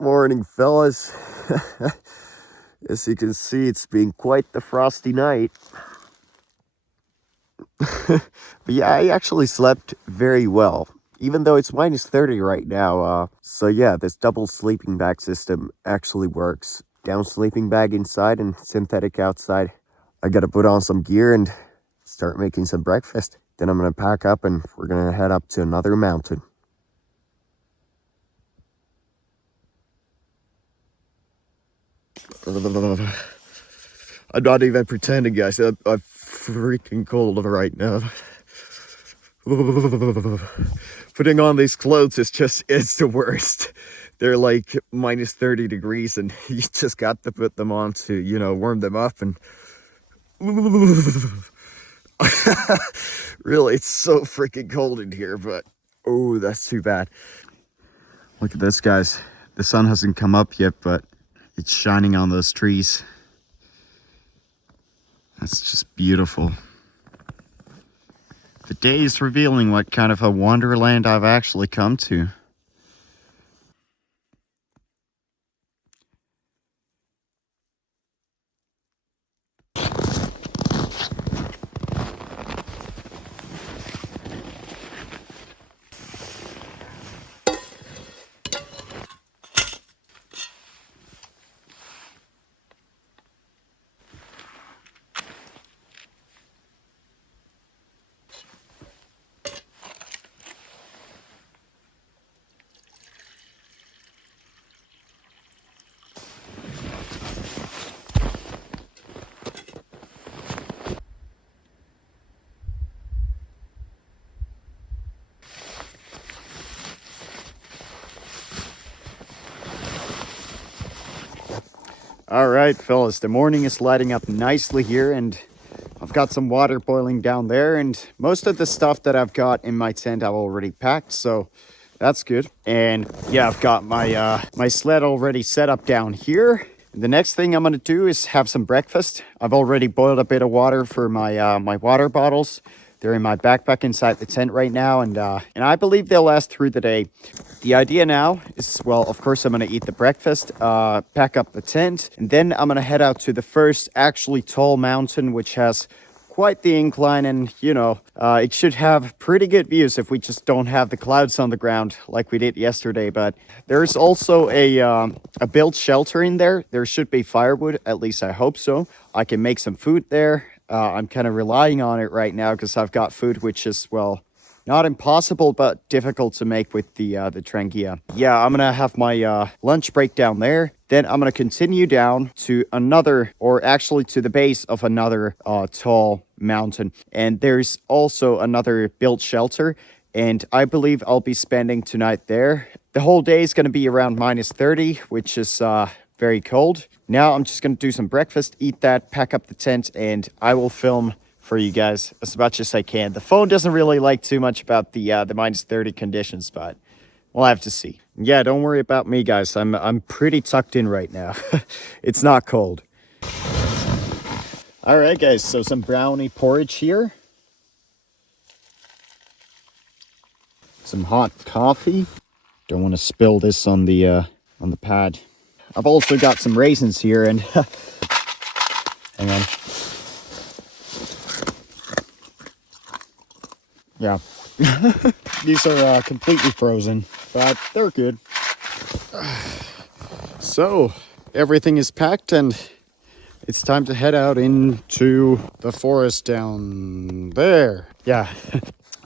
Morning, fellas. As you can see, it's been quite the frosty night. But yeah, I actually slept very well, even though it's minus 30 right now. So yeah, this double sleeping bag system actually works. Down sleeping bag inside and synthetic outside. I gotta put on some gear and start making some breakfast. Then I'm gonna pack up and we're gonna head up to another mountain. I'm not even pretending, guys. I'm freaking cold right now. Putting on these clothes it's the worst. They're like minus 30 degrees and you just got to put them on to, warm them up and really, it's so freaking cold in here, but oh, that's too bad. Look at this, guys. The sun hasn't come up yet, but it's shining on those trees. That's just beautiful. The day is revealing what kind of a wonderland I've actually come to. All right, fellas, the morning is lighting up nicely here, and I've got some water boiling down there, and most of the stuff that I've got in my tent I've already packed, so that's good. And yeah, I've got my my sled already set up down here. The next thing I'm gonna do is have some breakfast. I've already boiled a bit of water for my my water bottles. They're in my backpack inside the tent right now, and I believe they'll last through the day. The idea now is, well, of course, I'm going to eat the breakfast, pack up the tent, and then I'm going to head out to the first actually tall mountain, which has quite the incline, and, it should have pretty good views if we just don't have the clouds on the ground like we did yesterday. But there's also a built shelter in there. There should be firewood, at least I hope so. I can make some food there. I'm kind of relying on it right now because I've got food which is, well, not impossible, but difficult to make with the Trangia. Yeah, I'm gonna have my lunch break down there. Then I'm gonna continue down to another, or actually to the base of another tall mountain. And there's also another built shelter. And I believe I'll be spending tonight there. The whole day is gonna be around minus 30, which is very cold. Now I'm just gonna do some breakfast, eat that, pack up the tent, and I will film for you guys as much as I can. The phone doesn't really like too much about the minus 30 conditions, but we'll have to see. Yeah, don't worry about me, guys. I'm pretty tucked in right now. It's not cold. All right, guys. So some brownie porridge here. Some hot coffee. Don't want to spill this on the pad. I've also got some raisins here, and hang on. Yeah, these are completely frozen, but they're good. So everything is packed and it's time to head out into the forest down there. Yeah,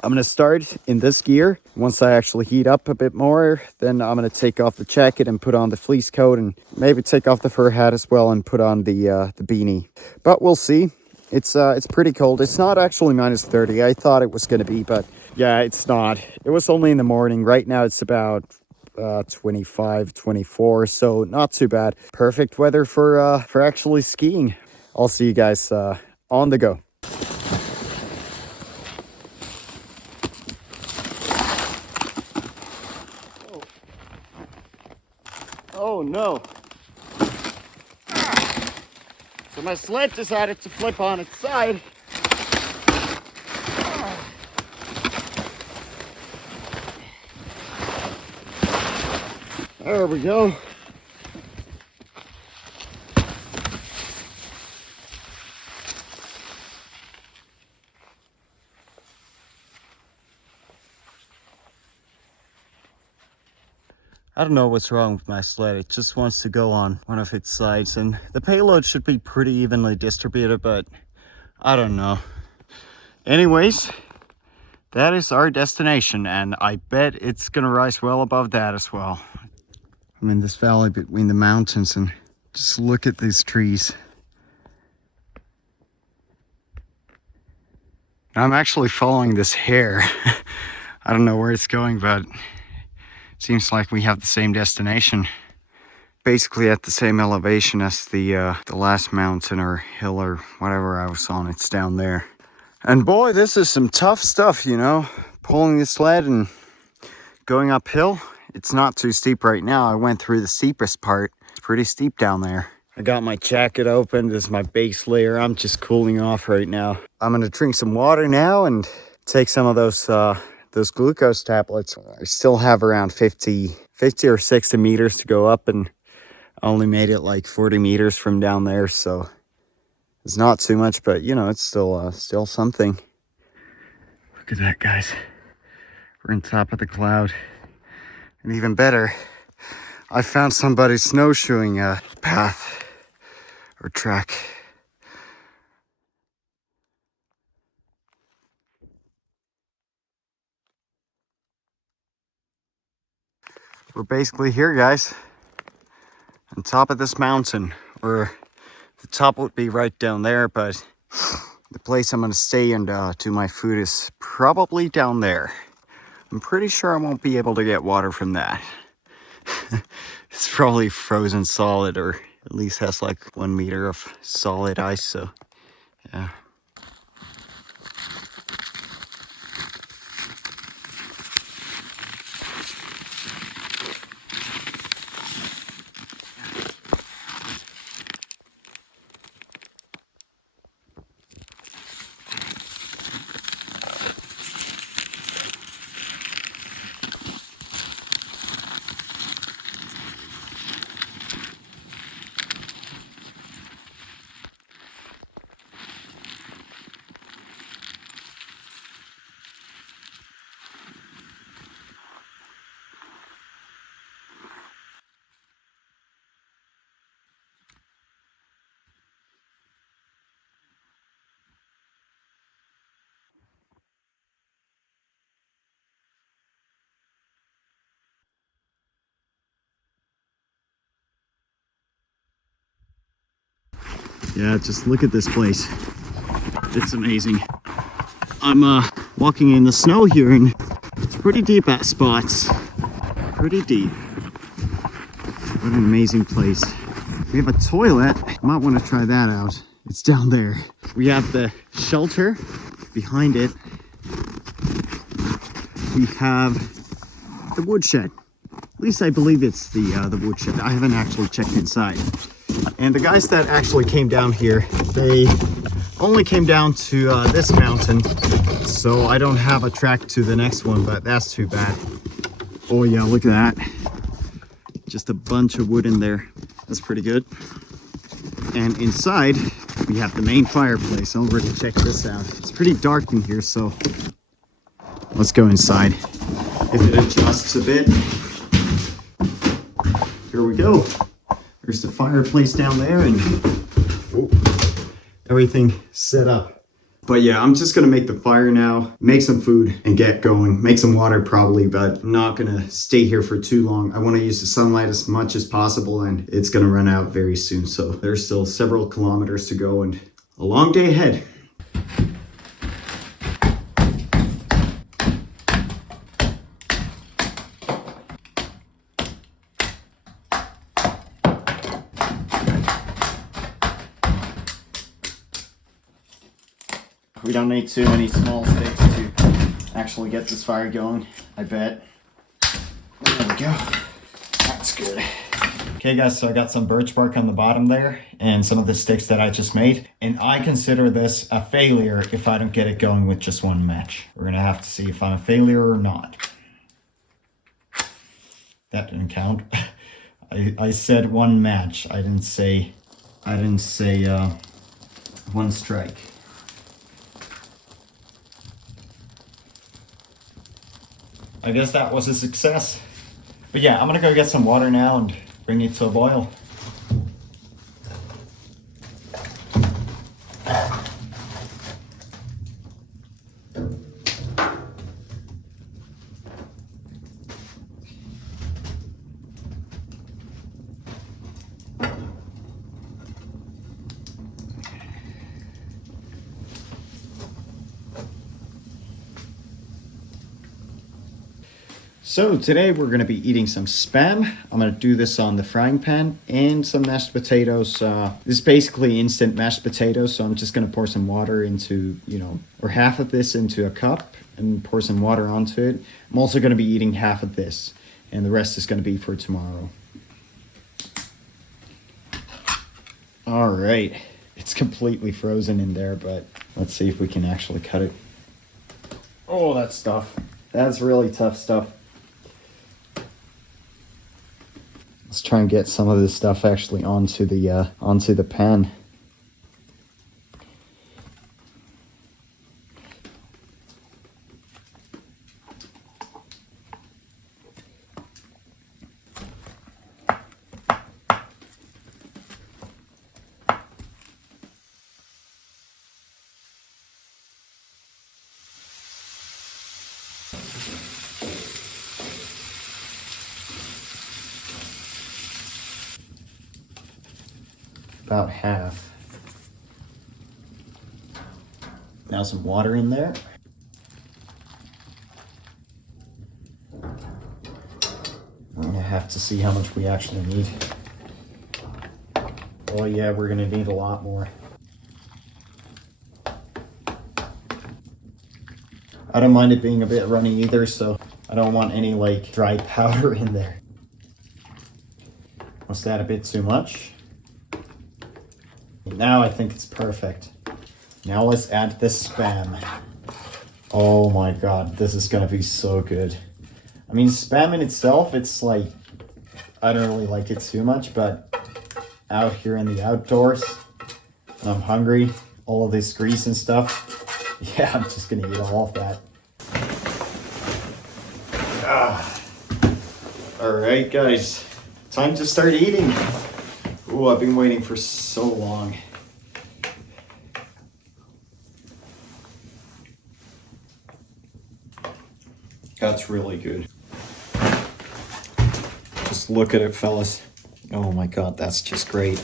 I'm gonna start in this gear. Once I actually heat up a bit more, then I'm gonna take off the jacket and put on the fleece coat, and maybe take off the fur hat as well and put on the beanie. But we'll see. It's pretty cold. It's not actually minus 30. I thought it was gonna be, but yeah, it's not. It was only in the morning. Right now it's about 25, 24, so not too bad. Perfect weather for actually skiing. I'll see you guys on the go. Oh no. So my sled decided to flip on its side. There we go. I don't know what's wrong with my sled. It just wants to go on one of its sides, and the payload should be pretty evenly distributed, but I don't know. Anyways, that is our destination, and I bet it's gonna rise well above that as well. I'm in this valley between the mountains, and just look at these trees. I'm actually following this hare. I don't know where it's going, but it seems like we have the same destination. Basically at the same elevation as the last mountain or hill or whatever I was on. It's down there. And boy, this is some tough stuff, you know, pulling the sled and going uphill. It's not too steep right now. I went through the steepest part. It's pretty steep down there. I got my jacket open. This is my base layer. I'm just cooling off right now. I'm gonna drink some water now and take some of those glucose tablets. I still have around 50 or 60 meters to go up, and I only made it like 40 meters from down there, so it's not too much, but you know, it's still something. Look at that, guys. We're on top of the cloud. And even better, I found somebody snowshoeing a path or track. We're basically here, guys, on top of this mountain, or the top would be right down there, but the place I'm gonna stay and do my food is probably down there. I'm pretty sure I won't be able to get water from that. It's probably frozen solid, or at least has like 1 meter of solid ice, so yeah. Yeah, just look at this place. It's amazing. I'm walking in the snow here, and it's pretty deep at spots. Pretty deep. What an amazing place. We have a toilet. Might want to try that out. It's down there. We have the shelter behind it. We have the woodshed. At least I believe it's the woodshed. I haven't actually checked inside. And the guys that actually came down here, they only came down to this mountain, so I don't have a track to the next one, but that's too bad. Oh yeah, look at that. Just a bunch of wood in there. That's pretty good. And inside, we have the main fireplace. I'll already check this out. It's pretty dark in here, so let's go inside. If it adjusts a bit. Here we go. There's the fireplace down there, and everything set up. But yeah, I'm just gonna make the fire now, make some food and get going. Make some water probably, but I'm not gonna stay here for too long. I wanna use the sunlight as much as possible, and it's gonna run out very soon. So there's still several kilometers to go and a long day ahead. We don't need too many small sticks to actually get this fire going, I bet. There we go. That's good. Okay guys, so I got some birch bark on the bottom there and some of the sticks that I just made. And I consider this a failure if I don't get it going with just one match. We're gonna have to see if I'm a failure or not. That didn't count. I said one match. I didn't say one strike. I guess that was a success. But yeah, I'm gonna go get some water now and bring it to a boil. So today we're going to be eating some Spam. I'm going to do this on the frying pan and some mashed potatoes. This is basically instant mashed potatoes, so I'm just going to pour some water into, or half of this into a cup and pour some water onto it. I'm also going to be eating half of this, and the rest is going to be for tomorrow. All right, it's completely frozen in there, but let's see if we can actually cut it. Oh, that's tough. That's really tough stuff. Let's try and get some of this stuff actually onto the pan. About half. Now some water in there. I'm gonna have to see how much we actually need. Oh yeah, we're gonna need a lot more. I don't mind it being a bit runny either, so I don't want any like dry powder in there. Was that a bit too much? Now I think it's perfect. Now let's add the Spam. Oh my god, this is gonna be so good. I mean, Spam in itself, it's like, I don't really like it too much, but out here in the outdoors, and I'm hungry, all of this grease and stuff, yeah, I'm just gonna eat all of that. Alright guys, time to start eating. Ooh, I've been waiting for so long. That's really good. Just look at it, fellas. Oh my god, that's just great.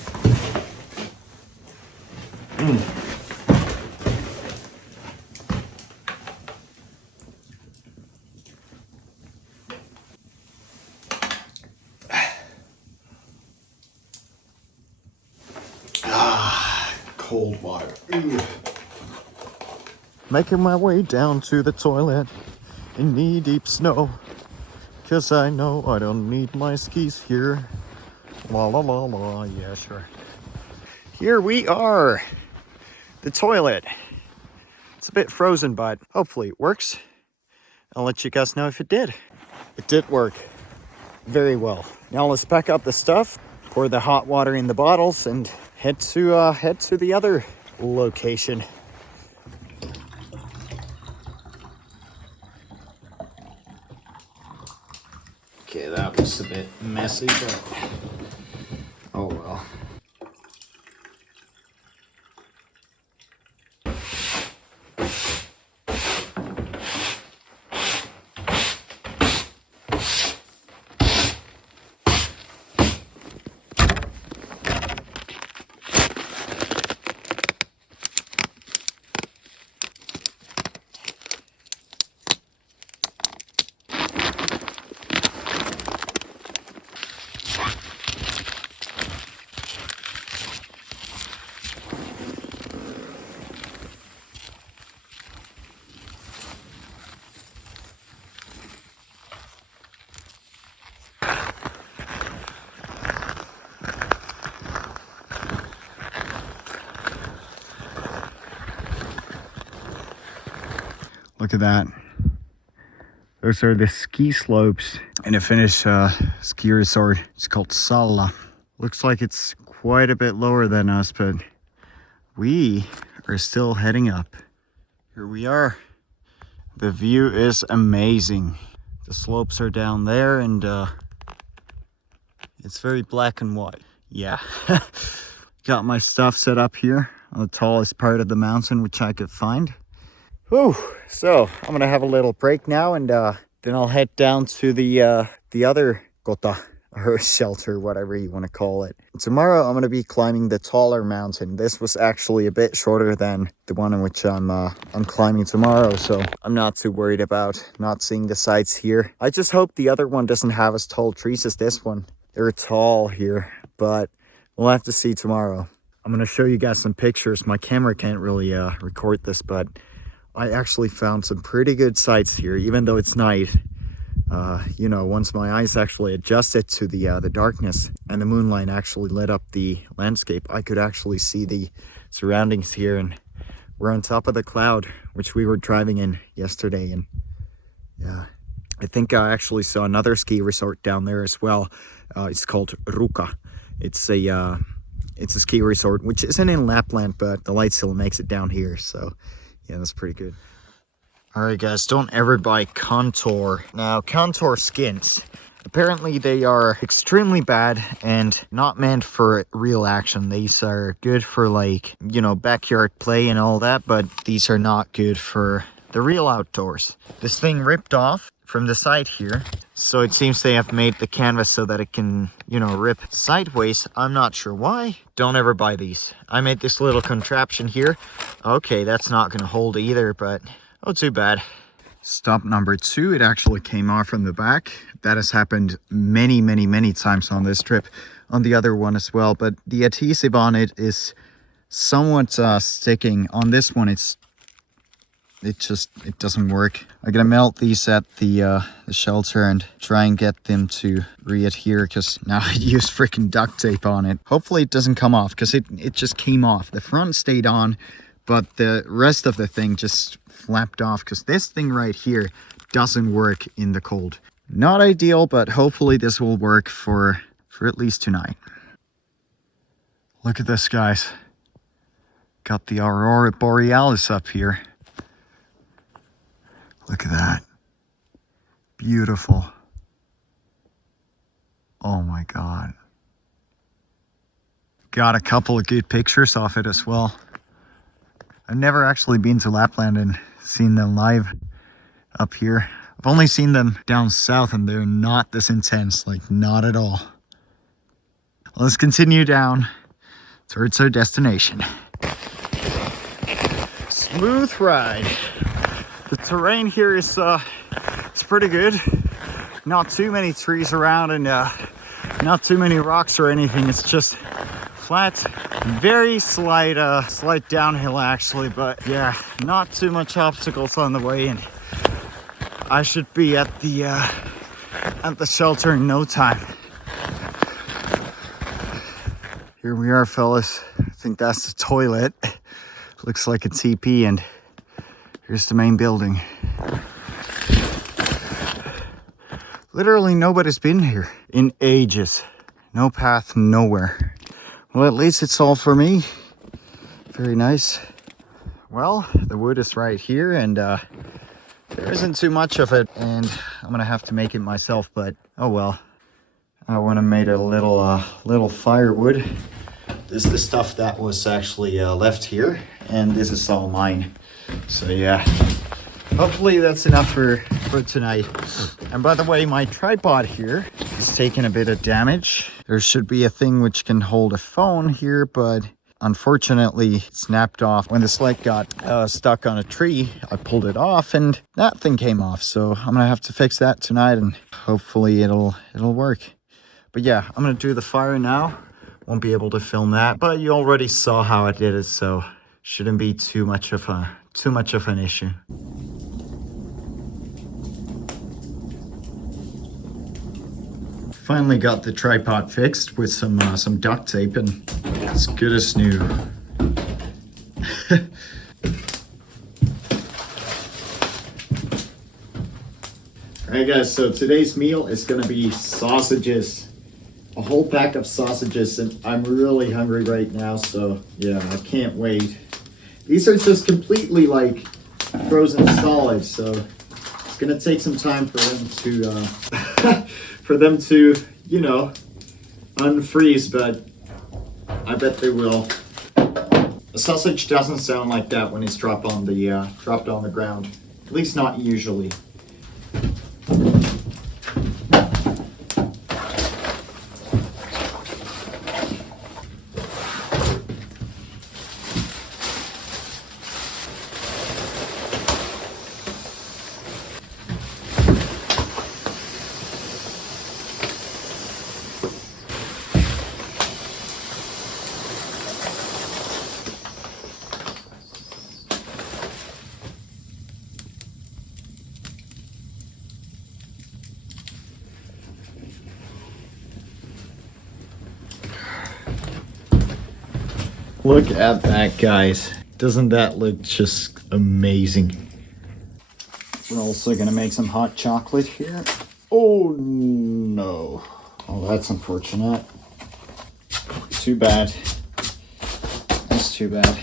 Cold water. Ooh. Making my way down to the toilet in knee-deep snow, 'cause I know I don't need my skis here. La la la la, yeah, sure. Here we are, the toilet. It's a bit frozen, but hopefully it works. I'll let you guys know if it did. It did work very well. Now let's pack up the stuff, pour the hot water in the bottles, and head to the other location. Okay, that was a bit messy, but oh well. Look at that. Those are the ski slopes in a Finnish ski resort. It's called Salla. Looks like it's quite a bit lower than us, but we are still heading up. Here we are. The view is amazing. The slopes are down there, and It's very black and white. Yeah. Got my stuff set up here on the tallest part of the mountain which I could find. Whew. So I'm gonna have a little break now, and then I'll head down to the other Kota, or shelter, whatever you want to call it. Tomorrow I'm going to be climbing the taller mountain. This was actually a bit shorter than the one in which I'm climbing tomorrow, so I'm not too worried about not seeing the sights here. I just hope the other one doesn't have as tall trees as this one. They're tall here, but we'll have to see tomorrow. I'm going to show you guys some pictures. My camera can't really record this, but I actually found some pretty good sights here, even though it's night. You know, once my eyes actually adjusted to the darkness and the moonlight actually lit up the landscape, I could actually see the surroundings here, and we're on top of the cloud, which we were driving in yesterday. And yeah, I think I actually saw another ski resort down there as well. It's called Ruka. It's a ski resort, which isn't in Lapland, but the light still makes it down here. So yeah, that's pretty good. All right, guys, don't ever buy Contour. Now, Contour skins, apparently they are extremely bad and not meant for real action. These are good for, like, you know, backyard play and all that, but these are not good for the real outdoors. This thing ripped off from the side here, so it seems they have made the canvas so that it can, you know, rip sideways. I'm not sure why. Don't ever buy these. I made this little contraption here. Okay, that's not gonna hold either, but oh, too bad. Stop number 2, it actually came off from the back. That has happened many, many, many times on this trip. On the other one as well, but the adhesive on it is somewhat sticking. On this one, it doesn't work. I'm gonna melt these at the shelter and try and get them to re-adhere, because now I use freaking duct tape on it. Hopefully it doesn't come off, because it just came off. The front stayed on, but the rest of the thing just flapped off, because this thing right here doesn't work in the cold. Not ideal, but hopefully this will work for at least tonight. Look at this, guys. Got the Aurora Borealis up here. Look at that. Beautiful. Oh my God. Got a couple of good pictures off it as well. I've never actually been to Lapland and seen them live up here. I've only seen them down south, and they're not this intense, like not at all. Let's continue down towards our destination. Smooth ride. The terrain here is it's pretty good. Not too many trees around, and not too many rocks or anything. It's just flat, very slight downhill actually, but yeah, not too much obstacles on the way, and I should be at the shelter in no time. Here we are, fellas. I think that's the toilet. Looks like a TP, and here's the main building. Literally nobody's been here in ages. No path, nowhere. Well, at least it's all for me. Very nice. Well, the wood is right here, and there isn't too much of it, and I'm gonna have to make it myself, but oh well. I went and made a little firewood. This is the stuff that was actually left here, and this is all mine. So yeah, hopefully that's enough for tonight. And by the way, my tripod here is taking a bit of damage. There should be a thing which can hold a phone here, but unfortunately it snapped off. When the sled got stuck on a tree, I pulled it off and that thing came off. So I'm gonna have to fix that tonight, and hopefully it'll work. But yeah, I'm gonna do the fire now. Won't be able to film that, but you already saw how I did it, so shouldn't be too much of an issue. Finally got the tripod fixed with some duct tape, and it's good as new. Alright guys, so today's meal is gonna be sausages. A whole pack of sausages, and I'm really hungry right now, so yeah, I can't wait. These are just completely like frozen solid, so it's gonna take some time for them to you know, unfreeze, but I bet they will. A sausage doesn't sound like that when it's dropped on the ground. At least not usually. Look at that, guys. Doesn't that look just amazing? We're also gonna make some hot chocolate here. Oh no. Oh, that's unfortunate. Too bad. That's too bad.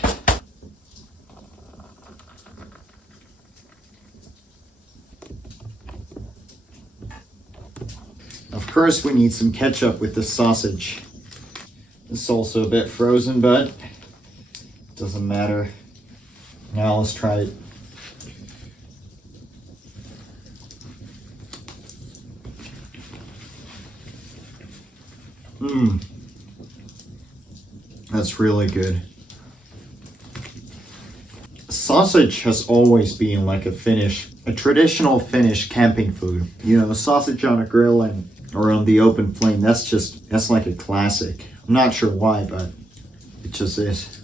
Of course we need some ketchup with the sausage. It's also a bit frozen, but doesn't matter. Now let's try it. That's really good. Sausage has always been like a traditional Finnish camping food. You know, sausage on a grill or on the open flame, that's like a classic. I'm not sure why, but it just is.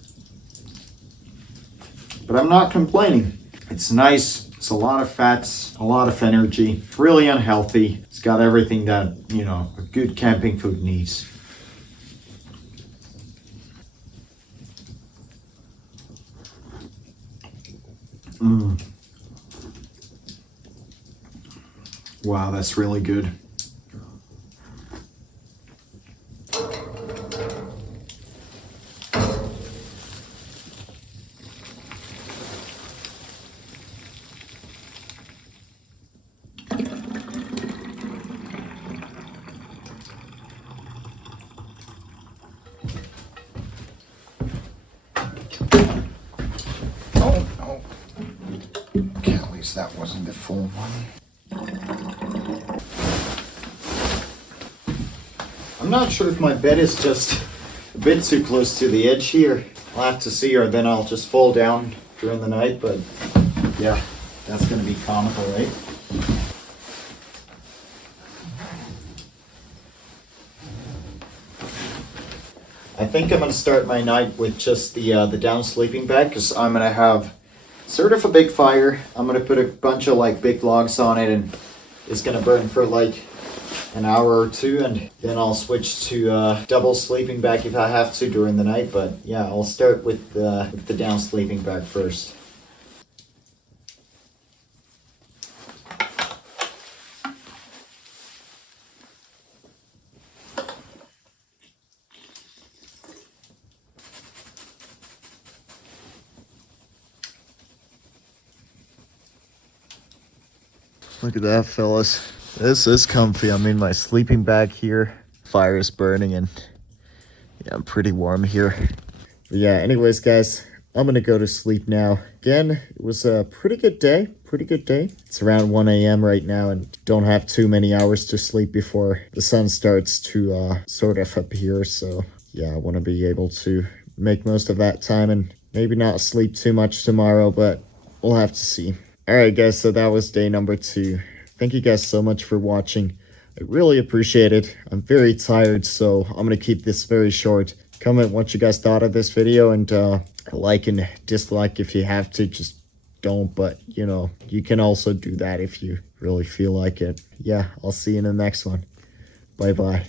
But I'm not complaining. It's nice. It's a lot of fats, a lot of energy. It's really unhealthy. It's got everything that, you know, a good camping food needs. Wow, that's really good. Okay, at least that wasn't the full one. I'm not sure if my bed is just a bit too close to the edge here. I'll have to see, or then I'll just fall down during the night, but yeah, that's gonna be comical, right? I think I'm gonna start my night with just the down sleeping bag, because I'm gonna have sort of a big fire. I'm gonna put a bunch of like big logs on it, and it's gonna burn for like an hour or two, and then I'll switch to double sleeping bag if I have to during the night. But yeah, I'll start with the down sleeping bag first. Look at that, fellas. This is comfy. I'm in my sleeping bag here. Fire is burning, and yeah, I'm pretty warm here. But yeah, anyways, guys, I'm gonna go to sleep now. Again, it was a pretty good day. It's around 1 a.m. right now, and don't have too many hours to sleep before the sun starts to sort of appear. So yeah, I want to be able to make most of that time and maybe not sleep too much tomorrow, but we'll have to see. All right, guys, so that was day number 2. Thank you guys so much for watching. I really appreciate it. I'm very tired, so I'm gonna keep this very short. Comment what you guys thought of this video, and like and dislike if you have to. Just don't, but you know, you can also do that if you really feel like it. Yeah, I'll see you in the next one. Bye bye.